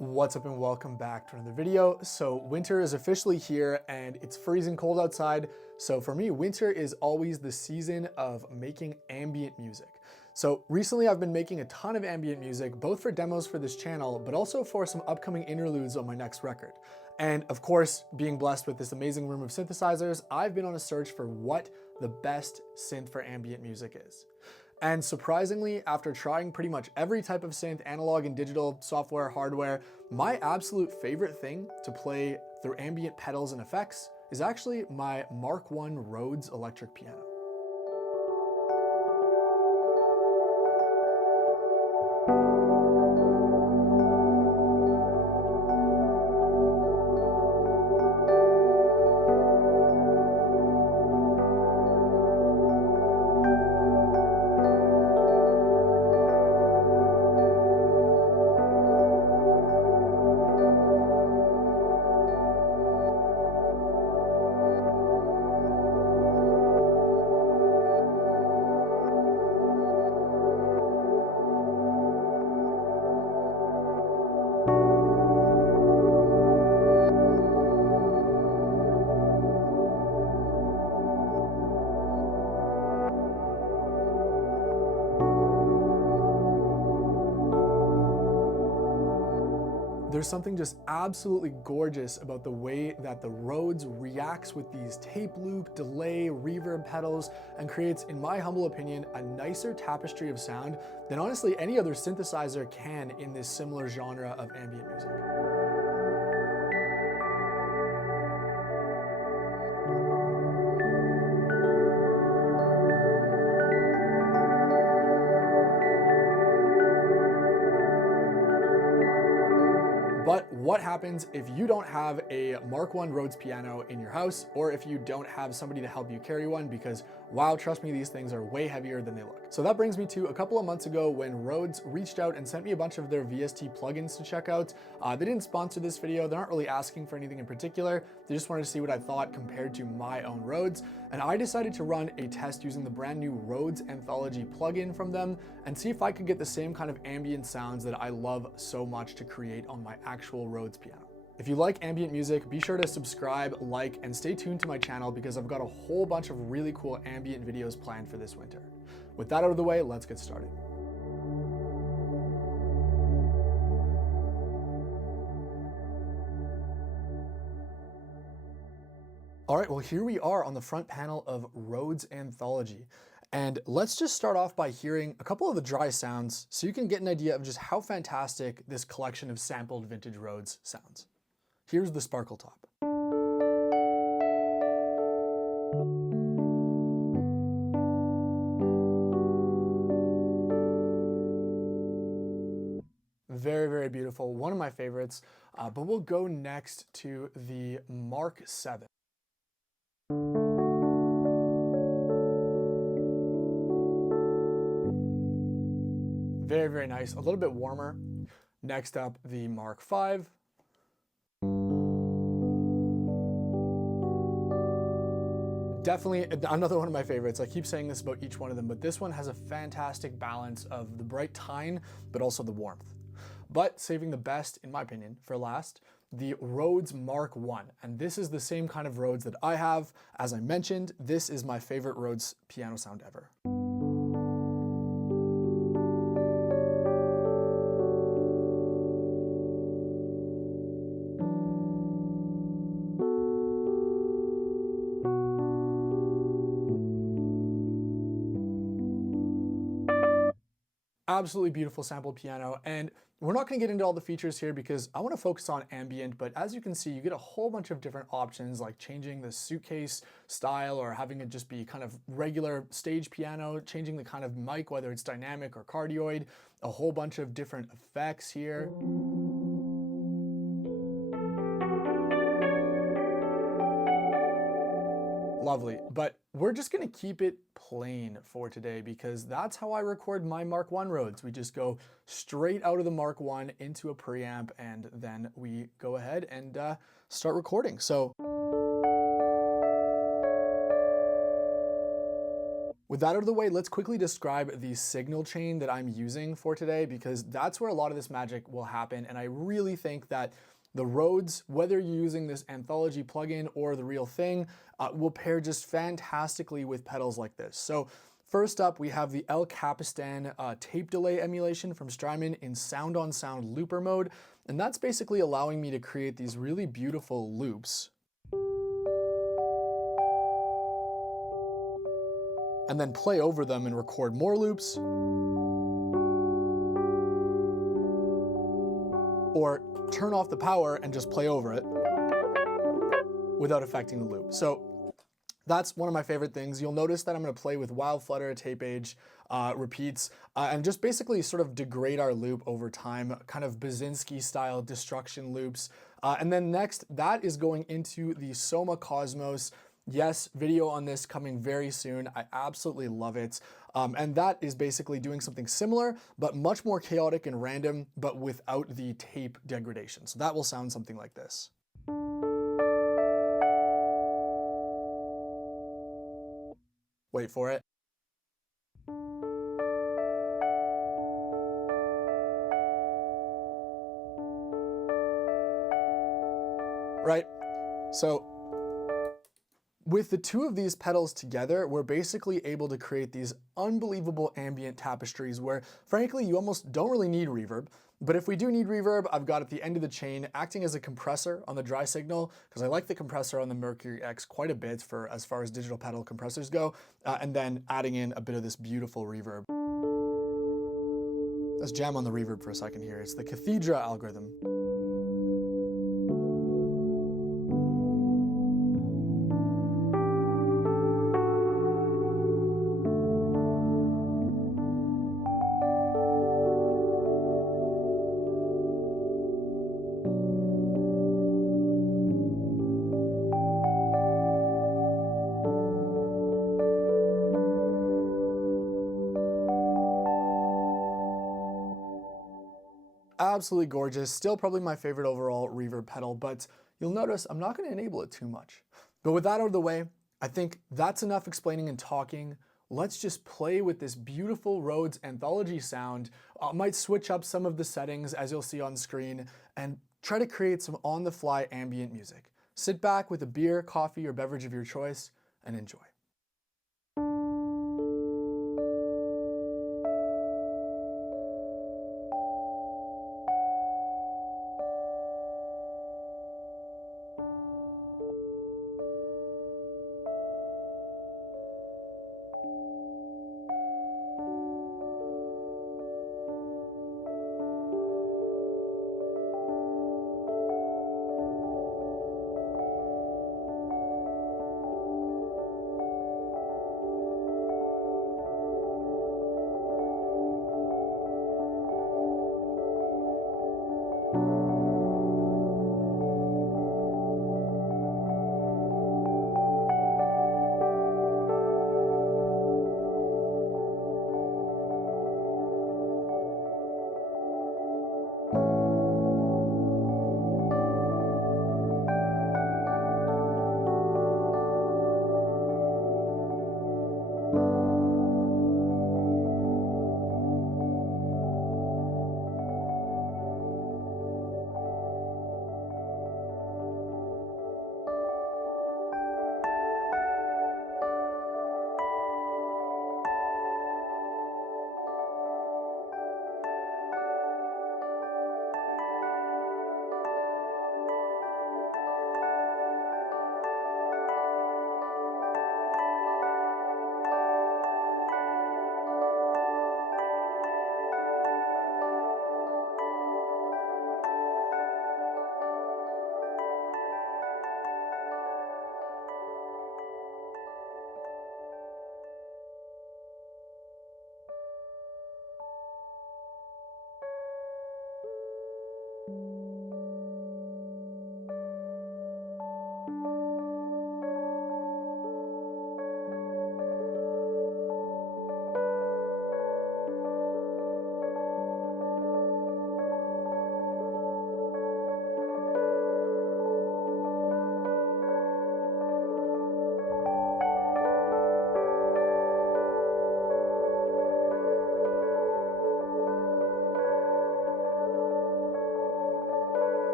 What's up and welcome back to another video. So winter is officially here and it's freezing cold outside. So for me, winter is always the season of making ambient music. So recently I've been making a ton of ambient music, both for demos for this channel, but also for some upcoming interludes on my next record. And of course, being blessed with this amazing room of synthesizers, I've been on a search for what the best synth for ambient music is. And surprisingly, after trying pretty much every type of synth, analog and digital, software, hardware, my absolute favorite thing to play through ambient pedals and effects is actually my Mk1 Rhodes electric piano. There's something just absolutely gorgeous about the way that the Rhodes reacts with these tape loop, delay, reverb pedals, and creates, in my humble opinion, a nicer tapestry of sound than honestly any other synthesizer can in this similar genre of ambient music. But what happens if you don't have a Mk1 Rhodes piano in your house, or if you don't have somebody to help you carry one? Because wow, trust me, these things are way heavier than they look. So that brings me to a couple of months ago when Rhodes reached out and sent me a bunch of their VST plugins to check out. They didn't sponsor this video. They're not really asking for anything in particular. They just wanted to see what I thought compared to my own Rhodes. And I decided to run a test using the brand new Rhodes Anthology plugin from them and see if I could get the same kind of ambient sounds that I love so much to create on my actual Rhodes piano. If you like ambient music, be sure to subscribe, like, and stay tuned to my channel because I've got a whole bunch of really cool ambient videos planned for this winter. With that out of the way, let's get started. All right, well, here we are on the front panel of Rhodes Anthology. And let's just start off by hearing a couple of the dry sounds so you can get an idea of just how fantastic this collection of sampled vintage Rhodes sounds. Here's the sparkle top. Very, very beautiful. One of my favorites, but we'll go next to the Mk7. Very, very nice. A little bit warmer. Next up, the Mk5. Definitely another one of my favorites. I keep saying this about each one of them, but this one has a fantastic balance of the bright tine, but also the warmth. But saving the best, in my opinion, for last, the Rhodes Mk1. And this is the same kind of Rhodes that I have. As I mentioned, this is my favorite Rhodes piano sound ever. Absolutely beautiful sampled piano, and we're not going to get into all the features here because I want to focus on ambient, but as you can see, you get a whole bunch of different options like changing the suitcase style or having it just be kind of regular stage piano, changing the kind of mic, whether it's dynamic or cardioid, a whole bunch of different effects here. Lovely, but we're just gonna keep it plain for today because that's how I record my Mk1 Rhodes. We just go straight out of the Mk1 into a preamp and then we go ahead and start recording. So With that out of the way, let's quickly describe the signal chain that I'm using for today, because that's where a lot of this magic will happen. And I really think that the Rhodes, whether you're using this Anthology plugin or the real thing, will pair just fantastically with pedals like this. So first up, we have the El Capistan tape delay emulation from Strymon in sound on sound looper mode. And that's basically allowing me to create these really beautiful loops. And then play over them and record more loops. Or turn off the power and just play over it without affecting the loop. So that's one of my favorite things. You'll notice that I'm gonna play with wild flutter, tape age, repeats, and just basically sort of degrade our loop over time, kind of Basinski style destruction loops. And then next, that is going into the Soma Cosmos. Yes, video on this coming very soon. I absolutely love it. And that is basically doing something similar, but much more chaotic and random, but without the tape degradation. So that will sound something like this. Wait for it. Right, so with the two of these pedals together, we're basically able to create these unbelievable ambient tapestries where, frankly, you almost don't really need reverb. But if we do need reverb, I've got at the end of the chain acting as a compressor on the dry signal, because I like the compressor on the Mercury X quite a bit for as far as digital pedal compressors go, and then adding in a bit of this beautiful reverb. Let's jam on the reverb for a second here. It's the Cathedra algorithm. Absolutely gorgeous, still probably my favorite overall reverb pedal, but you'll notice I'm not gonna enable it too much. But with that out of the way, I think that's enough explaining and talking. Let's just play with this beautiful Rhodes Anthology sound. I might switch up some of the settings as you'll see on screen and try to create some on-the-fly ambient music. Sit back with a beer, coffee, or beverage of your choice and enjoy.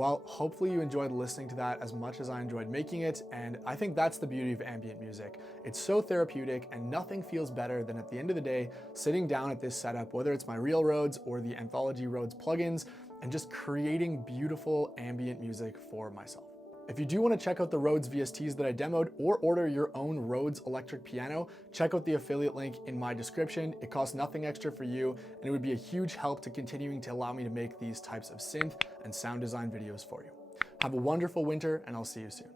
Well, hopefully you enjoyed listening to that as much as I enjoyed making it, and I think that's the beauty of ambient music. It's so therapeutic, and nothing feels better than at the end of the day, sitting down at this setup, whether it's my real Rhodes or the Anthology Rhodes plugins, and just creating beautiful ambient music for myself. If you do want to check out the Rhodes VSTs that I demoed or order your own Rhodes electric piano, check out the affiliate link in my description. It costs nothing extra for you, and it would be a huge help to continuing to allow me to make these types of synth and sound design videos for you. Have a wonderful winter, and I'll see you soon.